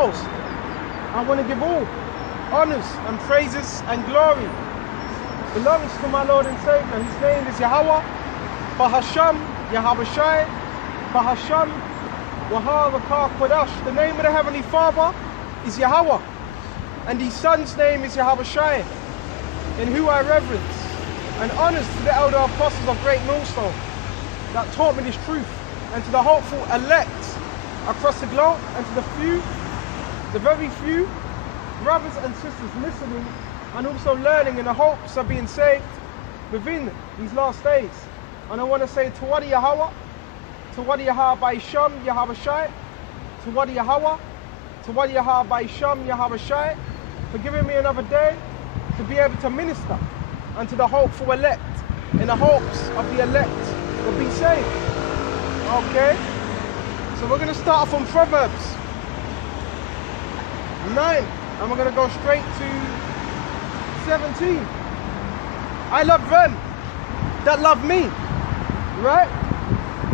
foremost, I want to give all honors and praises and glory belongs to my Lord and Savior. His name is Yahweh, Bahasham, Yahabashai, Bahasham, Waharakah Kodash. The name of the Heavenly Father is Yahweh, and his Son's name is Yahabashai, in who I reverence, and honors to the elder apostles of Great Millstone that taught me this truth, and to the hopeful elect across the globe, and to the few, the very few brothers and sisters listening and also learning in the hopes of being saved within these last days. And I want to say Tawadi Yahweh, Tawadi Yahweh Sham Yahabashai, Tawadi Yahweh, Tawadi Yahweh Sham Yahabashai, for giving me another day to be able to minister unto the hopeful elect, in the hopes of the elect will be saved. Okay? So we're going to start from Proverbs 9, and we're going to go straight to 17. I love them that love me, right?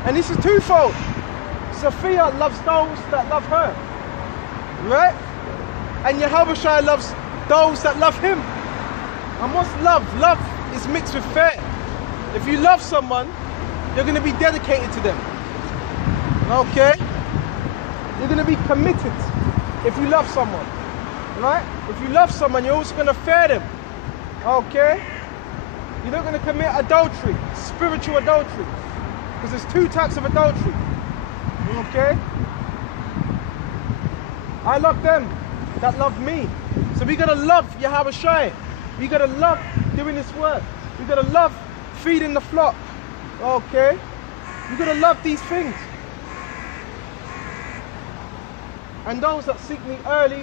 And this is twofold. Sophia loves those that love her, right? And Yahushua loves those that love him. And what's love? Love is mixed with fear. If you love someone, you're going to be dedicated to them. Okay? You're going to be committed if you love someone. Right? If you love someone, you're also going to fear them. Okay? You're not going to commit adultery, spiritual adultery. Because there's two types of adultery. Okay? I love them that love me. So we got to love Yahushua. We got to love doing this work. We got to love feeding the flock. Okay? We got to love these things. And those that seek me early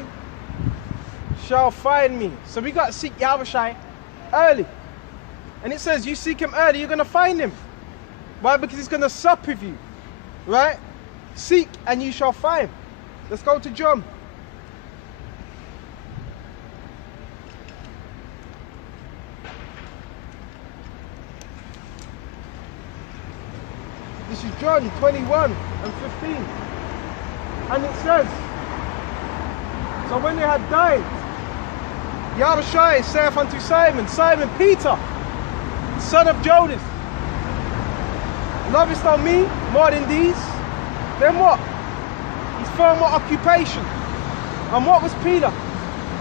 shall find me. So we got to seek Yahushua early. And it says you seek him early, you're going to find him. Why? Because he's going to sup with you. Right? Seek and you shall find. Let's go to John. This is John 21 and 15. And it says, so when they had died, Yahushua saith unto Simon, Simon Peter, son of Jonas, lovest thou me more than these? Then what? His former occupation. And what was Peter?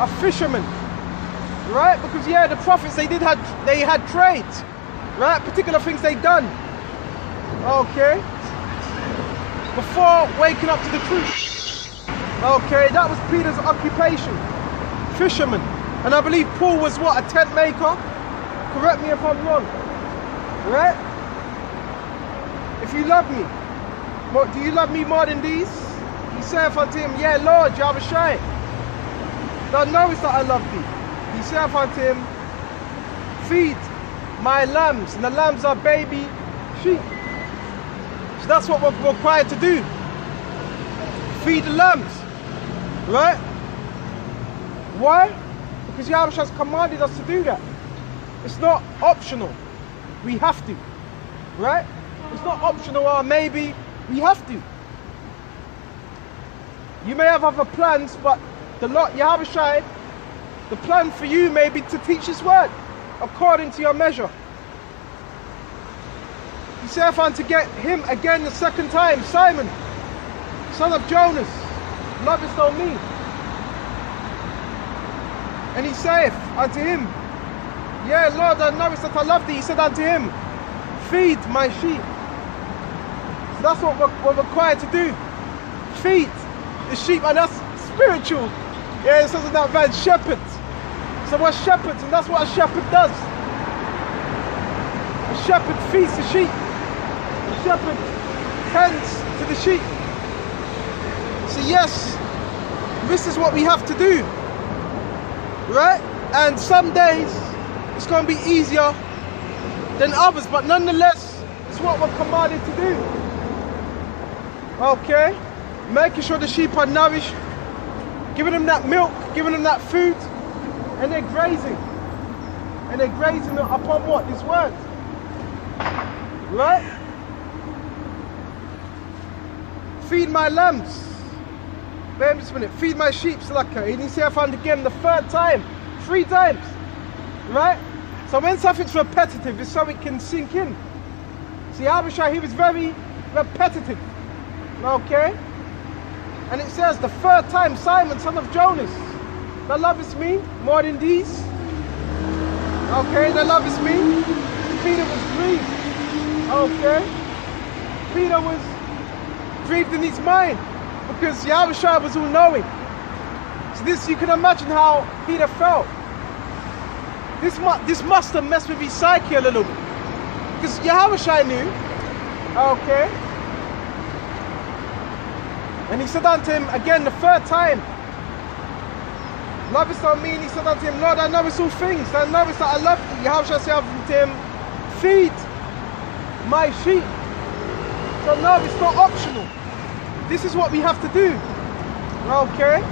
A fisherman. Right? Because yeah, the prophets, they had trades. Right? Particular things they done. Okay? Before waking up to the truth. Okay, that was Peter's occupation. Fisherman. And I believe Paul was what? A tent maker? Correct me if I'm wrong. Right? If you love me, what, do you love me more than these? He saith unto him, yeah, Lord, Yahushua, thou knowest that I love thee. He saith unto him, feed my lambs, and the lambs are baby sheep. So that's what we're required to do. Feed the lambs. Right? Why? Because Yahushua has commanded us to do that. It's not optional. We have to. Right? It's not optional or maybe. We have to. You may have other plans, but Yahushua, the plan for you may be to teach his word according to your measure. He saith unto get him again the second time, Simon, son of Jonas, lovest thou me? And he saith unto him, yeah, Lord, thou knowest that I love thee. He said unto him, feed my sheep. So that's what we're required to do. Feed the sheep, and that's spiritual. Yeah, it says in that verse, shepherds. So we're shepherds, and that's what a shepherd does. A shepherd feeds the sheep. A shepherd tends to the sheep. So yes, this is what we have to do. Right? And some days it's going to be easier than others, but nonetheless, it's what we're commanded to do. Okay? Making sure the sheep are nourished, giving them that milk, giving them that food, and they're grazing. And they're grazing upon what? This word. Right? Feed my lambs. Wait just a minute. Feed my sheep, Salaka. He didn't say I found again the third time. 3 times. Right? So when something's repetitive, it's so it can sink in. See, Abishai, he was very repetitive. Okay? And it says the third time, Simon, son of Jonas, thou lovest me more than these. Okay, thou lovest me. Peter was grieved. Okay? Peter was grieved in his mind because Yahushua was all knowing. So this, you can imagine how Peter felt. This must have messed with his psyche a little bit. Because Yahushua knew. Okay? And he said unto him again the third time, lovest thou me? And he said unto him, Lord, thou knowest all things. Thou knowest that I love thee. Yahushua said unto him, feed my sheep. So no, it's not optional. This is what we have to do. Okay?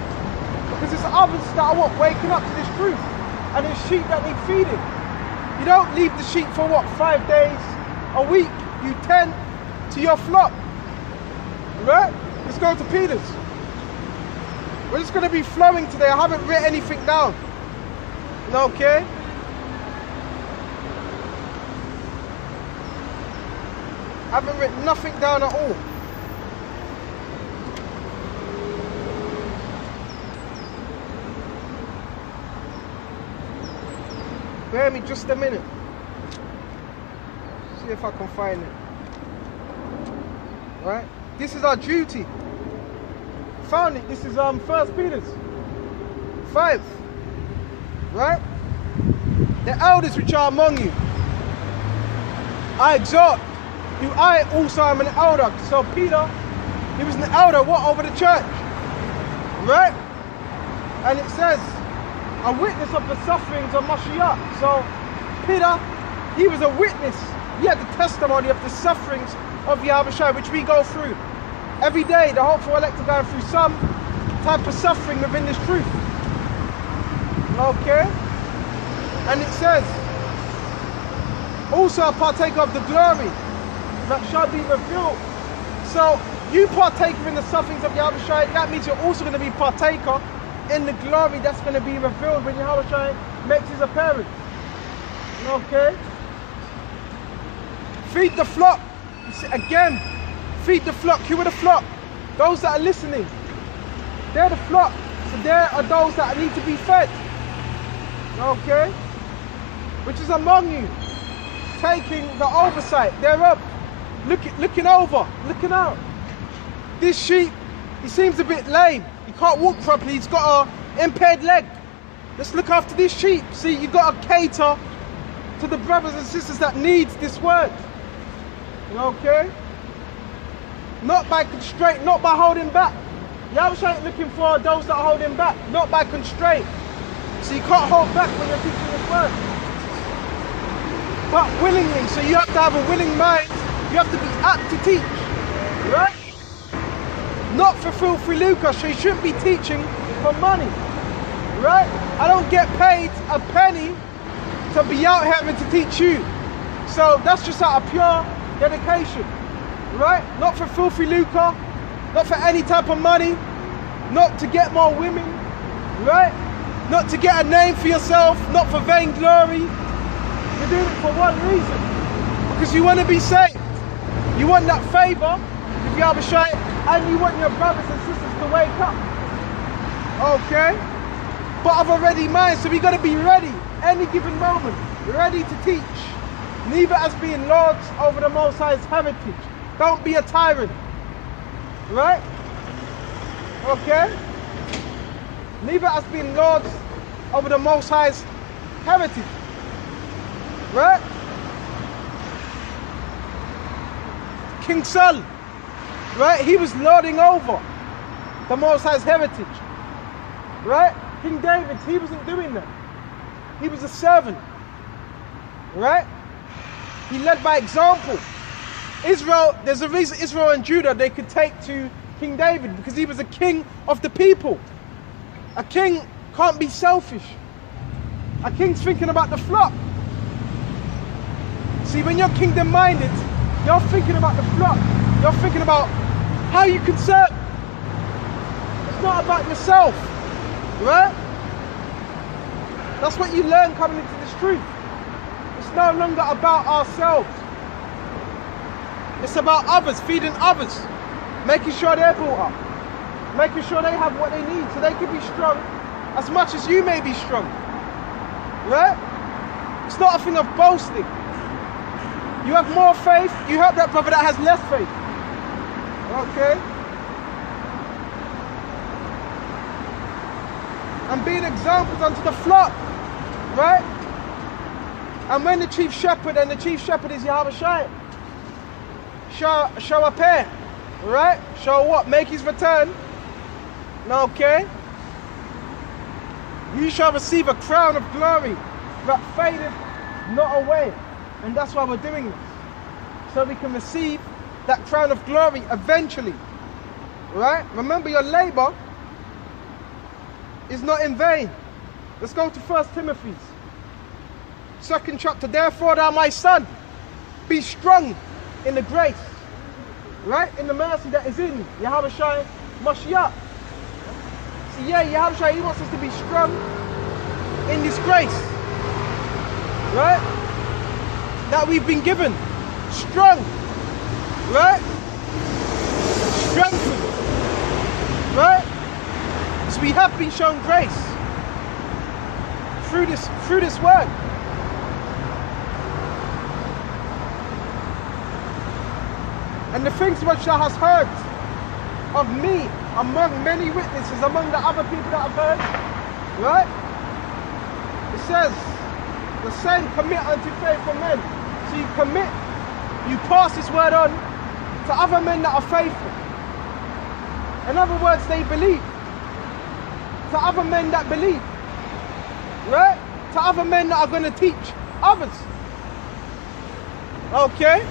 Because it's others that are what? Waking up to this truth. And it's sheep that need feeding. You don't leave the sheep for what? 5 days a week. You tend to your flock. Right? Let's go to Peter's. We're just going to be flowing today. I haven't written anything down. Okay? I haven't written nothing down at all. Bear me just a minute. See if I can find it. Right? This is our duty. Found it. This is 1 Peter 5. Right? The elders which are among you, I exhort, who I also am an elder. So Peter, he was an elder, what, over the church? Right? And it says, a witness of the sufferings of Mashiach. So Peter, he was a witness. He had the testimony of the sufferings of Yahushua, which we go through. Every day, the hopeful elect are going through some type of suffering within this truth. Okay? And it says, also a partaker of the glory that shall be revealed. So you partaker in the sufferings of Yahushua, that means you're also going to be partaker in the glory that's going to be revealed when Yahushua makes his appearance. Okay? Feed the flock. Again, feed the flock. Who are the flock? Those that are listening. They're the flock. So there are those that need to be fed. Okay? Which is among you. Taking the oversight thereof. Looking over. Looking out. This sheep, he seems a bit lame. He can't walk properly. He's got an impaired leg. Let's look after this sheep. See, you've got to cater to the brothers and sisters that need this word. Okay? Not by constraint, not by holding back. Yahushua ain't looking for those that are holding back, not by constraint. So you can't hold back when you're teaching this word. But willingly, so you have to have a willing mind. You have to be apt to teach. Right? Not for filthy lucre, so you shouldn't be teaching for money. Right? I don't get paid a penny to be out here and to teach you. So that's just out of pure dedication. Right? Not for filthy lucre, not for any type of money, not to get more women, right? Not to get a name for yourself, not for vainglory. You're doing it for one reason, because you want to be saved. You want that favor with Yahushua, and you want your brothers and sisters to wake up. Okay? But of a ready mind, so we got to be ready any given moment, ready to teach. Neither as being lords over the Most High's heritage. Don't be a tyrant. Right? Okay? Neither as being lords over the Most High's heritage. Right? King Saul, right? He was lording over the Most High's heritage. Right? King David, he wasn't doing that. He was a servant. Right? He led by example. Israel, there's a reason Israel and Judah, they could take to King David, because he was a king of the people. A king can't be selfish. A king's thinking about the flock. See, when you're kingdom-minded, you're thinking about the flock. You're thinking about how you can serve. It's not about yourself, right? That's what you learn coming into this truth. It's no longer about ourselves. It's about others, feeding others, making sure they're brought up, making sure they have what they need so they can be strong as much as you may be strong, right? It's not a thing of boasting. You have more faith, you help that brother that has less faith, okay? And being examples unto the flock, right? And when the chief shepherd, and the chief shepherd is Yahweh Shai, shall appear, right? Shall what? Make his return, okay? You shall receive a crown of glory that fadeth not away. And that's why we're doing this. So we can receive that crown of glory eventually, right? Remember, your labor is not in vain. Let's go to 1 Timothy, 2nd chapter. Therefore, thou my son, be strong in the grace, right? In the mercy that is in Yahweh Shai Mashiach. See, yeah, Yahweh Shai, he wants us to be strong in this grace, right? That we've been given. Strong, right? Strengthened, right? So we have been shown grace through this word. And the things which thou hast heard of me among many witnesses, among the other people that have heard, right? It says, the same commit unto faithful men. So you commit, you pass this word on to other men that are faithful. In other words, they believe. To other men that believe, right? To other men that are going to teach others. Okay?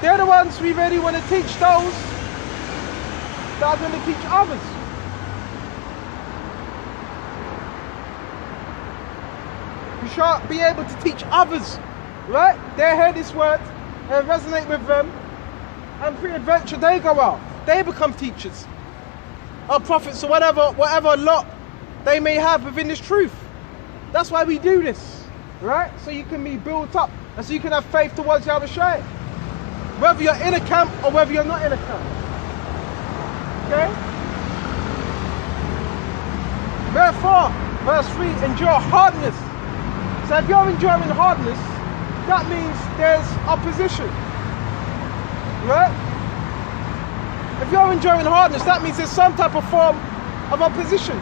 They're the ones we really want to teach those that are going to teach others. You shall be able to teach others, right? They hear this word and resonate with them, and pre-adventure they go out. They become teachers, or prophets, or whatever lot they may have within this truth. That's why we do this, right? So you can be built up, and so you can have faith towards Yahweh Shai. Whether you're in a camp or whether you're not in a camp. Okay? Therefore, verse 3, endure hardness. So if you're enduring hardness, that means there's opposition. Right? If you're enduring hardness, that means there's some type of form of opposition.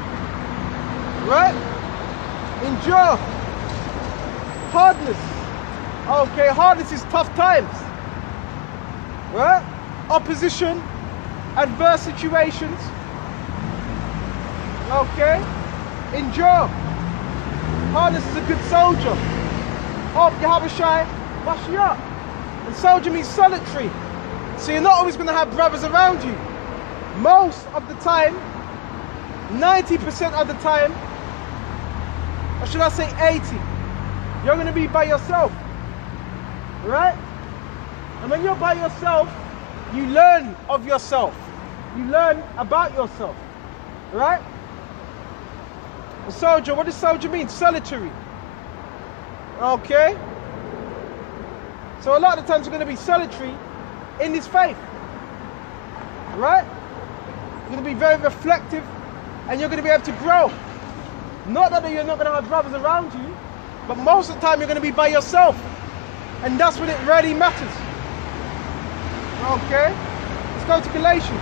Right? Endure hardness. Okay, hardness is tough times. Right? Opposition, adverse situations. Okay? Endure. Hardness is a good soldier of Yahweh Shai Mashiach. And soldier means solitary. So you're not always going to have brothers around you. Most of the time, 90% of the time, or should I say 80, you're going to be by yourself. Right? And when you're by yourself, you learn of yourself. You learn about yourself. Right? A soldier, what does soldier mean? Solitary. Okay? So a lot of the times you're going to be solitary in this faith. Right? You're going to be very reflective, and you're going to be able to grow. Not that you're not going to have brothers around you, but most of the time you're going to be by yourself. And that's when it really matters. Okay? Let's go to Galatians.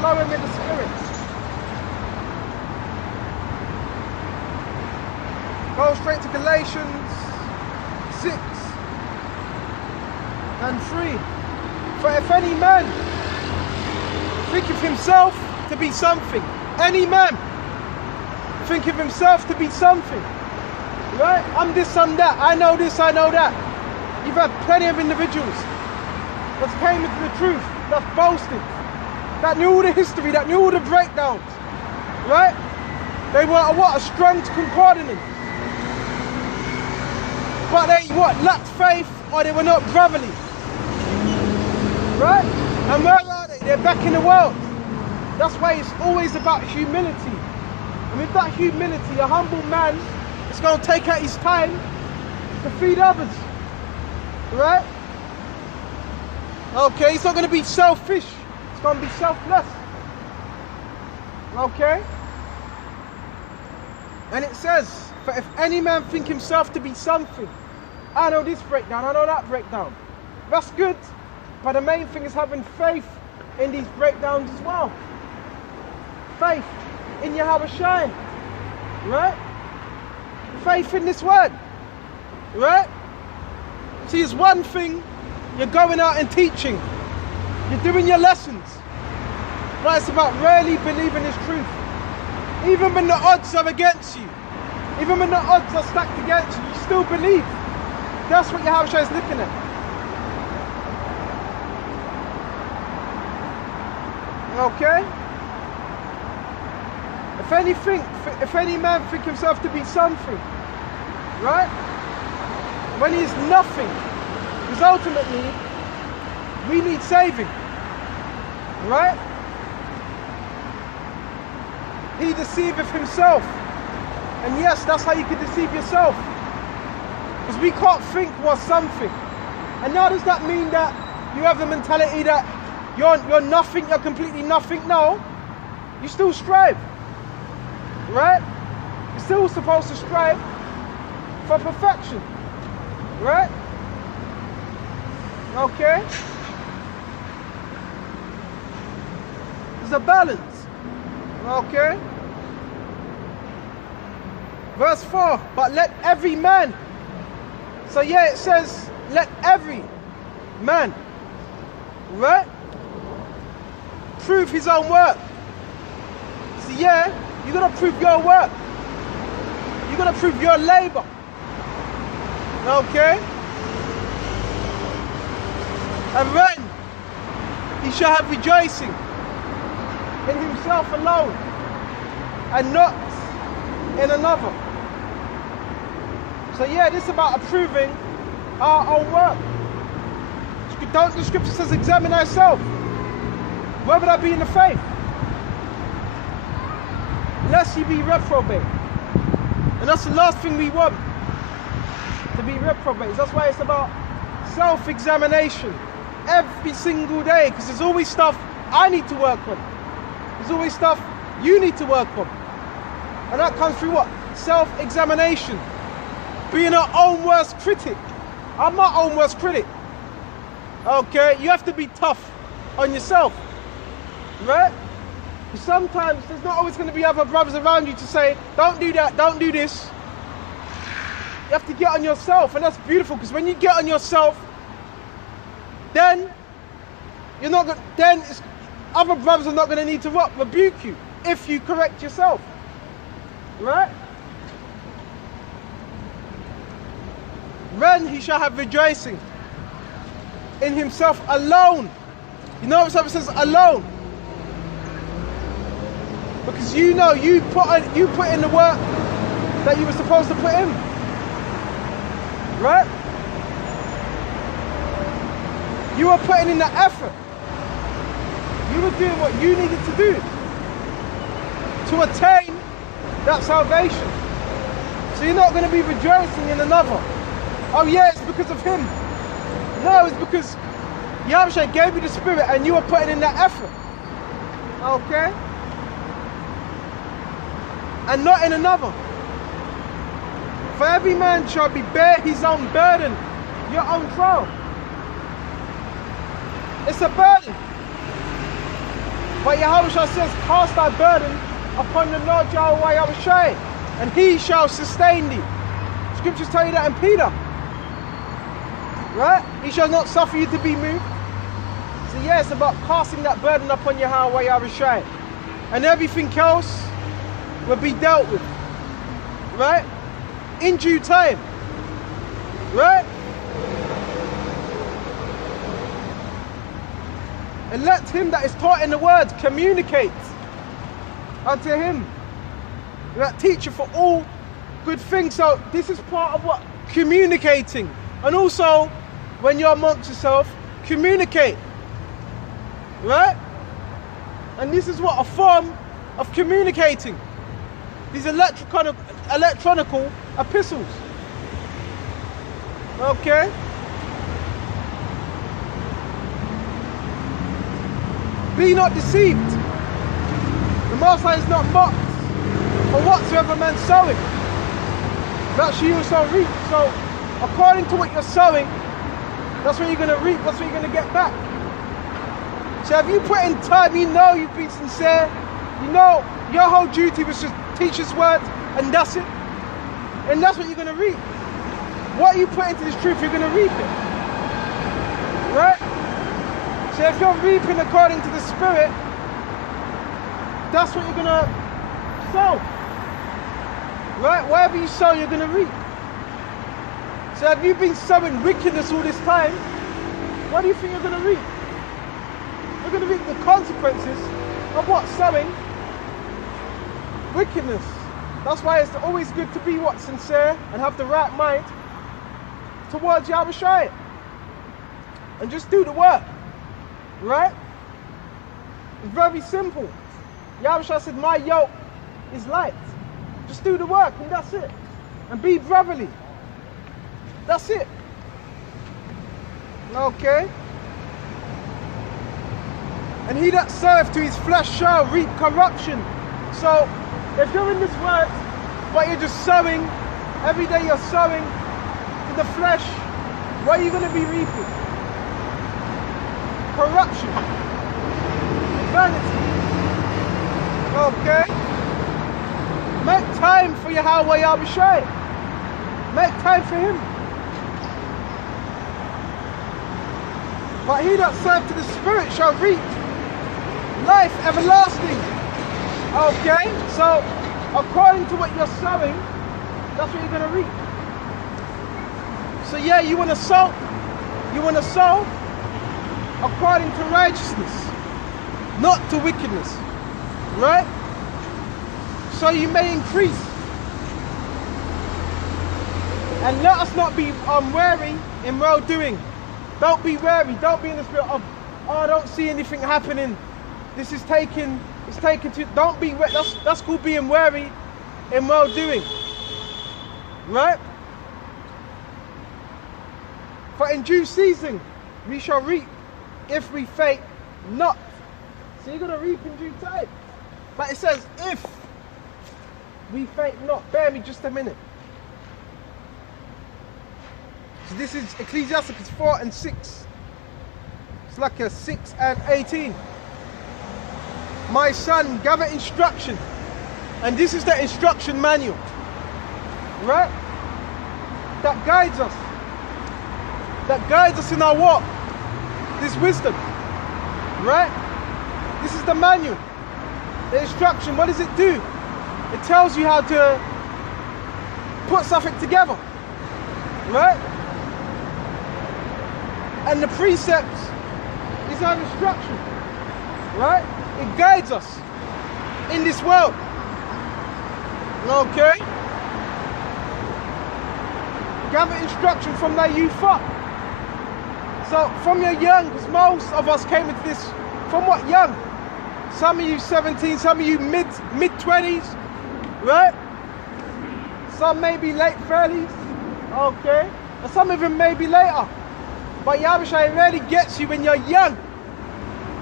Flowing with the Spirit. Go straight to Galatians 6 and 3. For if any man think of himself to be something, any man think of himself to be something, right? I'm this, I'm that, I know this, I know that. You've had plenty of individuals that came into the truth, that boasted, that knew all the history, that knew all the breakdowns, right? They were a strong concordance. But they lacked faith, or they were not brotherly. Right? And where are they? They're back in the world. That's why it's always about humility. And with that humility, a humble man is going to take out his time to feed others. Right? Okay, he's not going to be selfish. It's going to be selfless. Okay? And it says, for if any man think himself to be something, I know this breakdown, I know that breakdown. That's good. But the main thing is having faith in these breakdowns as well. Faith in Yahweh Shai. Right? Faith in this word. Right? See, it's one thing, you're going out and teaching. You're doing your lessons. But it's about really believing this truth. Even when the odds are against you, even when the odds are stacked against you, you still believe. That's what Yahweh Shai is looking at. Okay? If any man think himself to be something, right? When he is nothing, because ultimately we need saving, right? He deceiveth himself. And yes, that's how you can deceive yourself. Because we can't think we're something. And now does that mean that you have the mentality that you're nothing, you're completely nothing? No. You still strive. Right? You're still supposed to strive for perfection. Right? Okay? There's a balance. Okay? Verse 4, but let every man. So yeah, it says, let every man, right, prove his own work. So yeah, you gotta prove your work. You gotta prove your labor. Okay? And then he shall have rejoicing in himself alone and not in another. So yeah, this is about approving our own work. Don't the scripture says examine thyself, whether that be in the faith, lest ye be reprobate. And that's the last thing we want, to be reprobates. That's why it's about self-examination every single day, because there's always stuff I need to work on. There's always stuff you need to work on. And that comes through what? Self-examination. Being our own worst critic. I'm my own worst critic. Okay? You have to be tough on yourself. Right? Sometimes there's not always going to be other brothers around you to say, don't do that, don't do this. You have to get on yourself. And that's beautiful, because when you get on yourself, then you're not going. Then other brothers are not going to need to rebuke you if you correct yourself. Right? Then he shall have rejoicing in himself alone. You know what it says? Alone. Because you know you put in the work that you were supposed to put in. Right? You were putting in the effort. You were doing what you needed to do to attain that salvation. So you're not going to be rejoicing in another. Oh yeah, it's because of him. No, it's because Yahweh gave you the spirit and you were putting in that effort. Okay? And not in another. For every man shall bear his own burden, your own trial. It's a burden. But Yahweh says, cast thy burden upon the Lord Yahweh, and he shall sustain thee. Scriptures tell you that in Peter. Right? He shall not suffer you to be moved. So yeah, it's about casting that burden upon Yahweh, and everything else will be dealt with. Right? In due time. Right? And let him that is taught in the word communicate unto him. That teacher for all good things. So this is part of what? Communicating. And also, when you're amongst yourself, communicate. Right? And this is what a form of communicating. These electronical epistles. Okay? Be not deceived. The Most High is not mocked. For whatsoever man sowing, that shall you also reap. So, according to what you're sowing, that's what you're going to reap. That's what you're going to get back. So if you put in time, you know you've been sincere. You know your whole duty was to teach His word, and that's it. And that's what you're going to reap. What you put into this truth, you're going to reap it. Right? So if you're reaping according to the Spirit, that's what you're going to sow. Right? Whatever you sow, you're going to reap. So if you've been sowing wickedness all this time, what do you think you're going to reap? You're going to reap the consequences of what? Sowing wickedness. That's why it's always good to be what? Sincere and have the right mind towards Yahushua. And just do the work. Right? It's very simple. Yahushua said, my yoke is light. Just do the work and that's it. And be brotherly. That's it. Okay? And he that soweth to his flesh shall reap corruption. So, if you're in this word, but you're just sowing, every day you're sowing to the flesh, what are you going to be reaping? Corruption. Vanity. Okay? Make time for Yahweh Yahushua. Make time for Him. But he that serveth to the Spirit shall reap life everlasting. Okay? So, according to what you're sowing, that's what you're going to reap. So yeah, you want to sow. You want to sow according to righteousness, not to wickedness. Right? So you may increase. And let us not be unwary in well doing. Don't be wary. Don't be in the spirit of, oh, I don't see anything happening. This is taken. It's taken to. Don't be. That's called being wary in well doing. Right? For in due season we shall reap if we faint not. So you're gonna reap in due time. But it says if we faint not. Bear me just a minute. So this is Ecclesiastes 4 and 6. It's like a 6 and 18. My son, gather instruction. And this is the instruction manual. Right? That guides us. That guides us in our walk. This wisdom. Right? This is the manual. The instruction, what does it do? It tells you how to put something together. Right? And the precepts is our instruction. Right? It guides us in this world. Okay? Gather instruction from thy youth up. So from your young, because most of us came into this from what young? Some of you 17, some of you mid-20s, right? Some maybe late 30s, okay? And some of them maybe later. But Yahushua really gets you when you're young,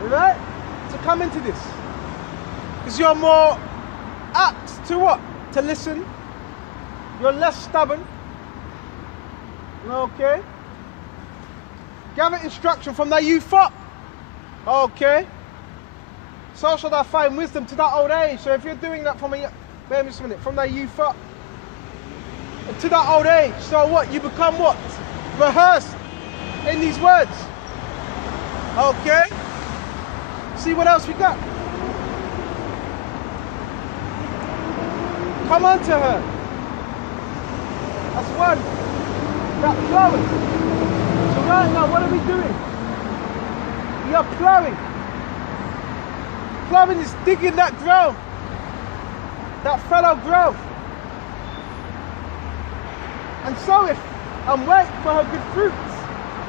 right? To come into this. Because you're more apt to what? To listen. You're less stubborn. Okay? Gather instruction from thy youth up. Okay? So shall thou find wisdom to that old age. So if you're doing that from thy youth up to that old age, so what? You become what? Rehearsed in these words. Okay? See what else we got? Come unto her. That's one. That plowing. So right now, what are we doing? We are plowing. Plowing is digging that ground. That fallow ground. And soweth and wait for her good fruits.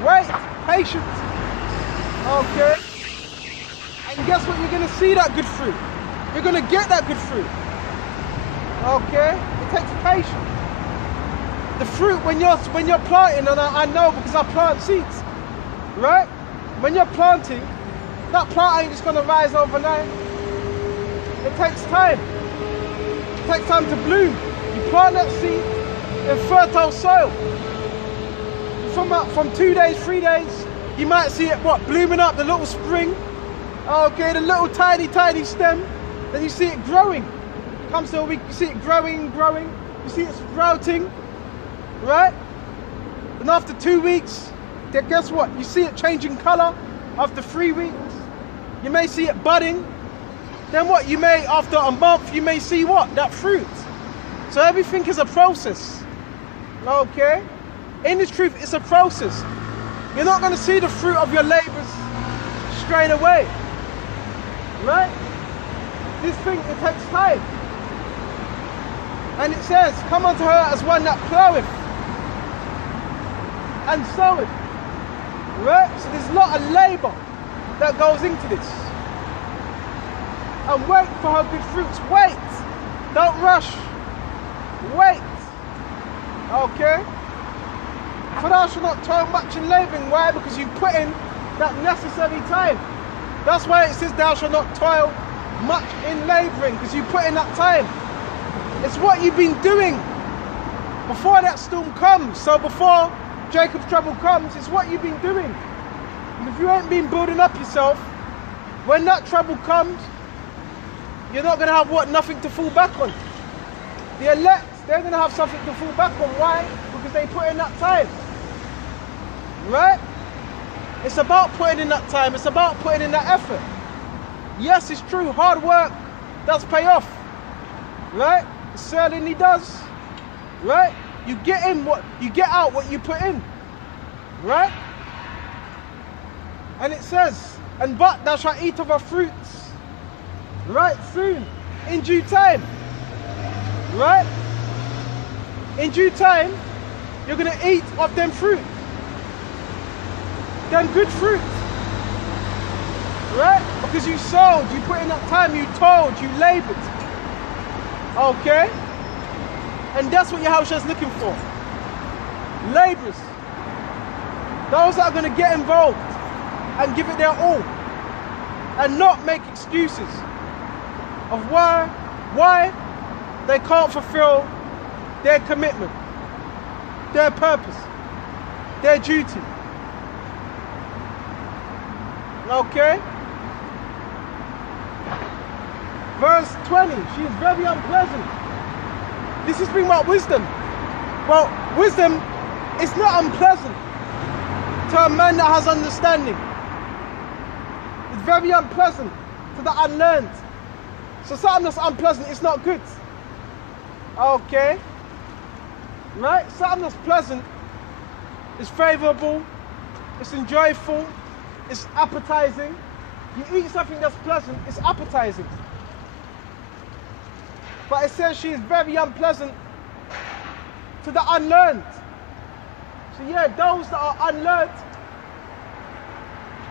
Wait, patience. Okay. And guess what? You're going to see that good fruit. You're going to get that good fruit. Okay? It takes patience. The fruit when you're planting, and I know because I plant seeds, right? When you're planting, that plant ain't just going to rise overnight. It takes time. It takes time to bloom. You plant that seed in fertile soil. From 2 days, 3 days, you might see it blooming up, the little spring. Okay, the little tiny stem. Then you see it growing. Comes to a week, you see it growing. You see it sprouting, right? And after 2 weeks, then guess what? You see it changing color. After 3 weeks, you may see it budding. Then what? You may, after a month, you may see what? That fruit. So everything is a process. Okay? In this truth, it's a process. You're not going to see the fruit of your labors straight away. Right? This thing, it takes time. And it says, come unto her as one that ploweth and soweth. Right? So there's a lot of labor that goes into this. And wait for her good fruits. Wait. Don't rush. Wait. Okay? For thou shalt not toil much in labouring. Why? Because you put in that necessary time. That's why it says thou shalt not toil much in labouring, because you put in that time. It's what you've been doing before that storm comes. So before Jacob's trouble comes, it's what you've been doing. And if you ain't been building up yourself, when that trouble comes, you're not going to have what? Nothing to fall back on. The elect, they're going to have something to fall back on. Why? Because they put in that time. Right? It's about putting in that time. It's about putting in that effort. Yes, it's true. Hard work does pay off. Right? It certainly does. Right? You get in what you get out what you put in. Right? And it says, and but thou shalt eat of her fruits. Right? Soon. In due time. Right? In due time, you're going to eat of them fruit. Them good fruit. Right? Because you sowed, you put in that time, you toiled, you labored. Okay? And that's what Yahushua is looking for. Laborers. Those that are going to get involved and give it their all. And not make excuses of why they can't fulfill their commitment, their purpose, their duty. Okay? Verse 20, she is very unpleasant. This is being about wisdom. Well, wisdom is not unpleasant to a man that has understanding. It's very unpleasant to the unlearned. So something that's unpleasant is not good. Okay? Right? Something that's pleasant is favorable, it's enjoyable, it's appetizing. You eat something that's pleasant, it's appetizing. But it says she is very unpleasant to the unlearned. So yeah, those that are unlearned,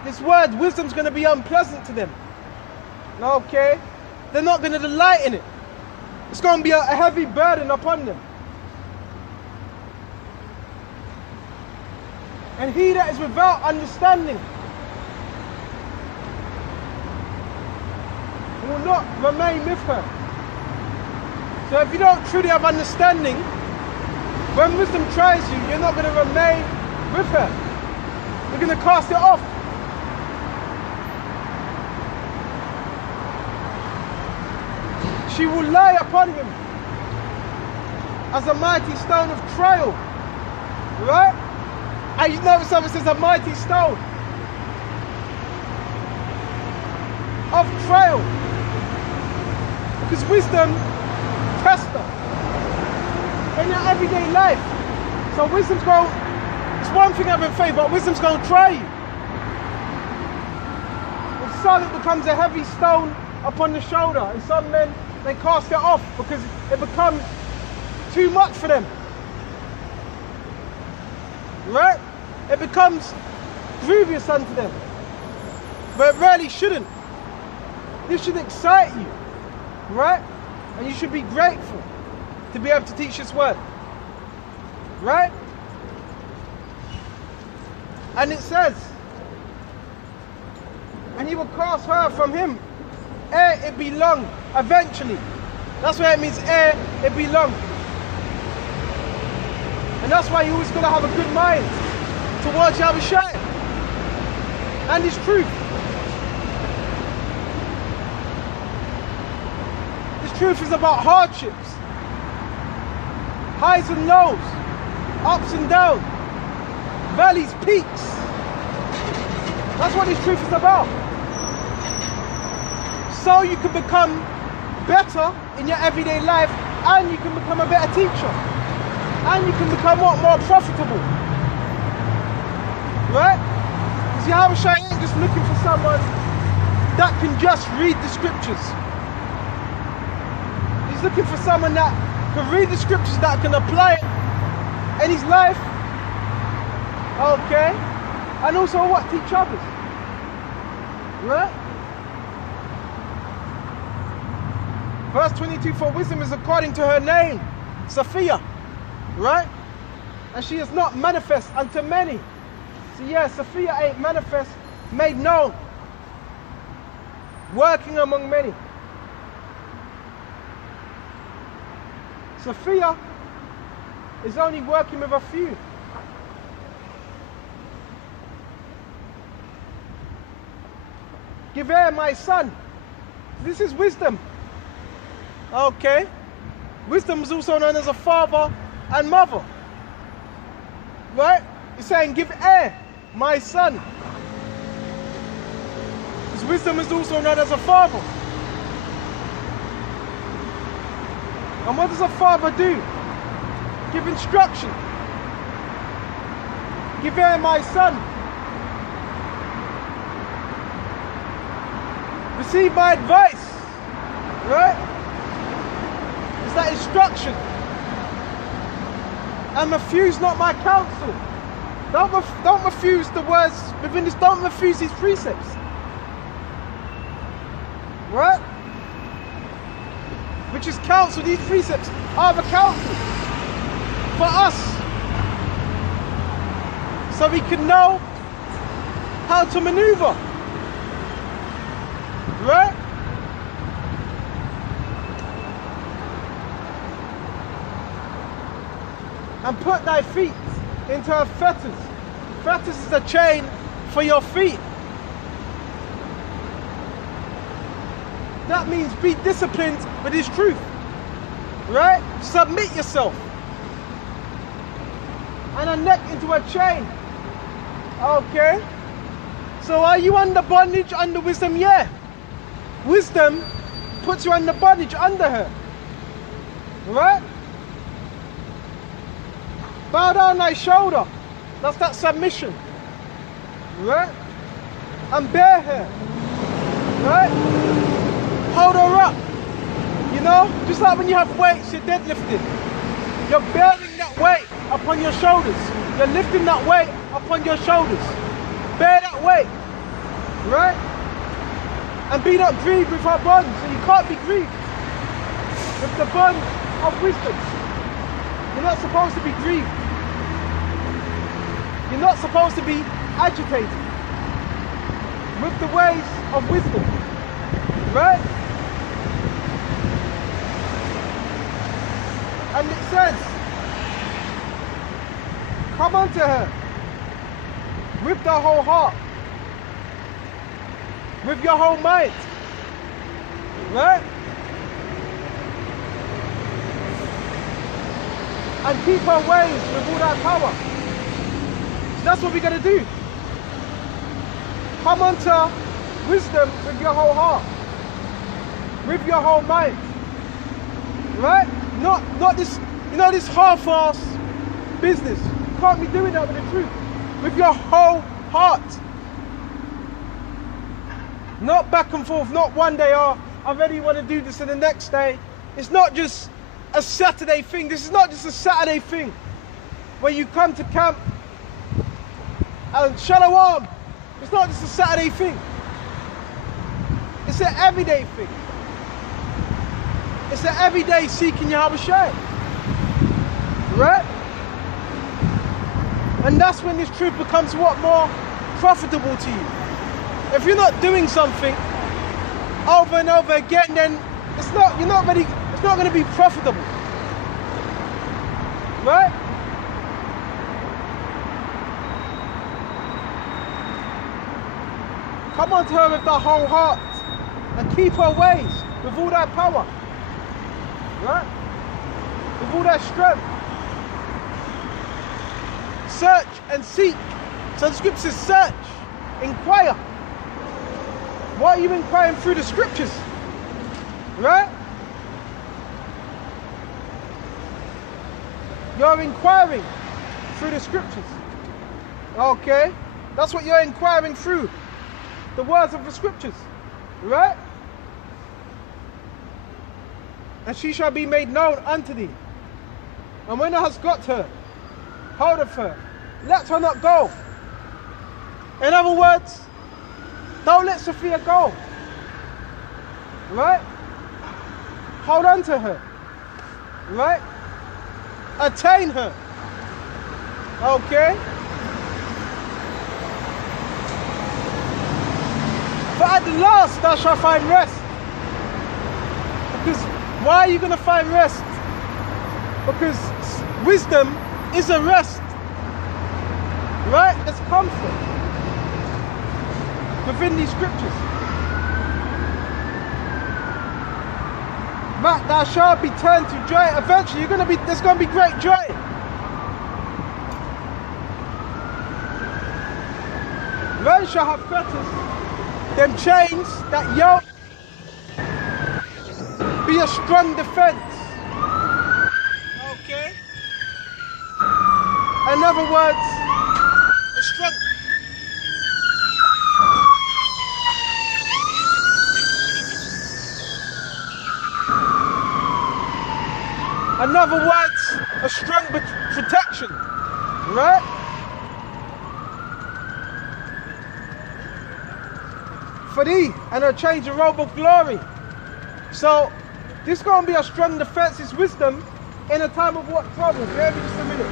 this word wisdom's going to be unpleasant to them. Okay? They're not going to delight in it. It's going to be a heavy burden upon them. And he that is without understanding will not remain with her. So if you don't truly have understanding, when wisdom tries you, you're not going to remain with her. You're going to cast it off. She will lie upon him as a mighty stone of trial. Right? And you notice something says a mighty stone of trial. Because wisdom tests her in your everyday life. So wisdom's going, it's one thing having faith, but wisdom's going to try you. With some it becomes a heavy stone upon the shoulder, and some men, they cast it off because it becomes too much for them. Right? It becomes grievous unto them. But it really shouldn't. This should excite you, right? And you should be grateful to be able to teach this word, right? And it says, and he will cast her from him ere it be long, eventually. That's why it means ere it be long. And that's why you always got to have a good mind towards Yahushua and his truth. His truth is about hardships, highs and lows, ups and downs, valleys, peaks. That's what his truth is about. So you can become better in your everyday life, and you can become a better teacher, and you can become what, more profitable, right? Because Yahushua ain't just looking for someone that can just read the scriptures. He's looking for someone that can read the scriptures, that can apply it in his life, okay, and also what, teach others, right? Verse 22, for wisdom is according to her name, Sophia, right? And she is not manifest unto many. So yeah, Sophia ain't manifest, made known, working among many. Sophia is only working with a few. Give her my son. This is wisdom. Okay. Wisdom is also known as a father and mother. Right? He's saying, give her my son. Because wisdom is also known as a father. And what does a father do? Give instruction. Give her my son. Receive my advice. Right? It's that instruction. And refuse not my counsel. Don't refuse the words within this. Don't refuse these precepts. Right? Which is counsel. These precepts are the counsel for us, so we can know how to maneuver. Right? And put thy feet into her fetters. Fetters is a chain for your feet. That means be disciplined with his truth. Right? Submit yourself. And a neck into a chain. Okay? So are you under bondage, under wisdom? Yeah. Wisdom puts you under bondage, under her. Right? Bow down thy shoulder. That's that submission. Right? And bear her. Right? Hold her up. You know? Just like when you have weights, you're deadlifting. You're bearing that weight upon your shoulders. You're lifting that weight upon your shoulders. Bear that weight. Right? And be not grieved with her bonds. So you can't be grieved with the bond of wisdom. You're not supposed to be grieved. You're not supposed to be agitated with the ways of wisdom. Right? And it says, come unto her with the whole heart, with your whole mind. Right? And keep her ways with all that power. So that's what we're going to do. Come unto wisdom with your whole heart, with your whole mind. Right? Not this, you know, this half-ass business. You can't be doing that with the truth. With your whole heart. Not back and forth, not one day, oh, I really want to do this, and the next day. It's not just a Saturday thing. This is not just a Saturday thing where you come to camp and shalom. It's not just a Saturday thing. It's an everyday thing. It's an everyday seeking Yahweh Shai. Right? And that's when this truth becomes what? More profitable to you. If you're not doing something over and over again, then it's not going to be profitable. Right? Come unto her with thy whole heart and keep her ways with all thy power. Right? With all thy strength. Search and seek. So the scripture says search, inquire. Why are you inquiring through the scriptures? Right? You're inquiring through the scriptures. Okay? That's what you're inquiring through. The words of the scriptures. Right? And she shall be made known unto thee. And when thou hast got her, hold of her, let her not go. In other words, don't let Sophia go. Right? Hold on to her. Right? Attain her. Okay? For at the last thou shalt find rest. Because why are you going to find rest? Because wisdom is a rest. Right? There's comfort within these scriptures. But thou shalt be turned to joy. Eventually there's going to be great joy. Men shall have fetters, them chains that yoke be a strong defense. Okay? In other words, a strong. In other words, a strong protection, right? For thee, and a change of robe of glory. So, this is going to be a strong defense, it's wisdom, in a time of what? Trouble. Bear with me just a minute.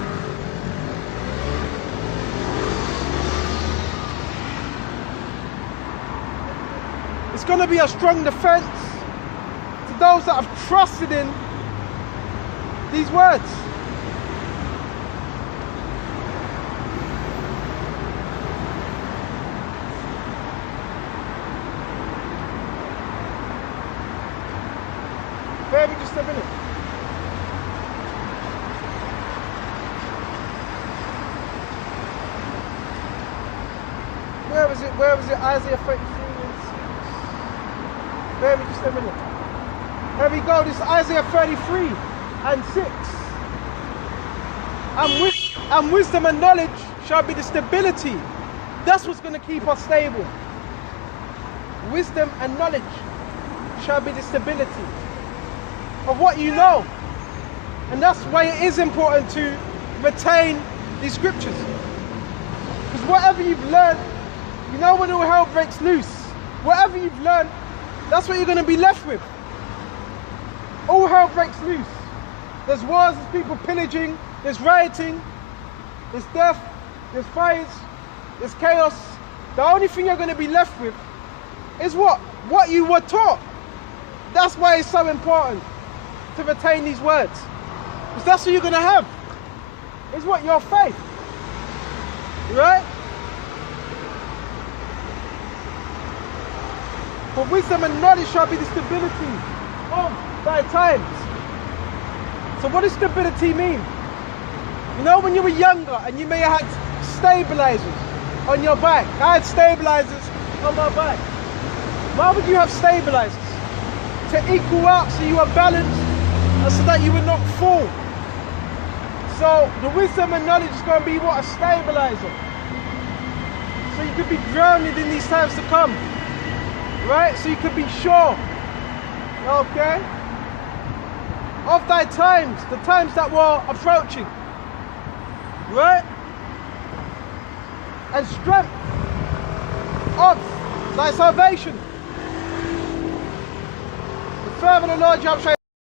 It's going to be a strong defense to those that have trusted in these words. Bear with me just a minute. Where was it? Isaiah 33 and 6. Bear with me just a minute. Here we go, this is Isaiah 33 and 6. And wisdom and knowledge shall be the stability. That's what's going to keep us stable. Wisdom and knowledge shall be the stability of what you know. And that's why it is important to retain these scriptures. Because whatever you've learned, you know when all hell breaks loose, whatever you've learned, that's what you're going to be left with. All hell breaks loose. There's wars, there's people pillaging, there's rioting, there's death, there's fires, there's chaos. The only thing you're going to be left with is what? What you were taught. That's why it's so important to retain these words. Because that's what you're going to have. Is what? Your faith. Right? For wisdom and knowledge shall be the stability of thy times. So what does stability mean? You know when you were younger and you may have had stabilizers on your bike. I had stabilizers on my bike. Why would you have stabilizers? To equal out so you were balanced and so that you would not fall. So the wisdom and knowledge is going to be what? A stabilizer. So you could be grounded in these times to come. Right? So you could be sure. Okay? Of thy times, the times that were approaching. Right? And strength of thy salvation. further the Lord,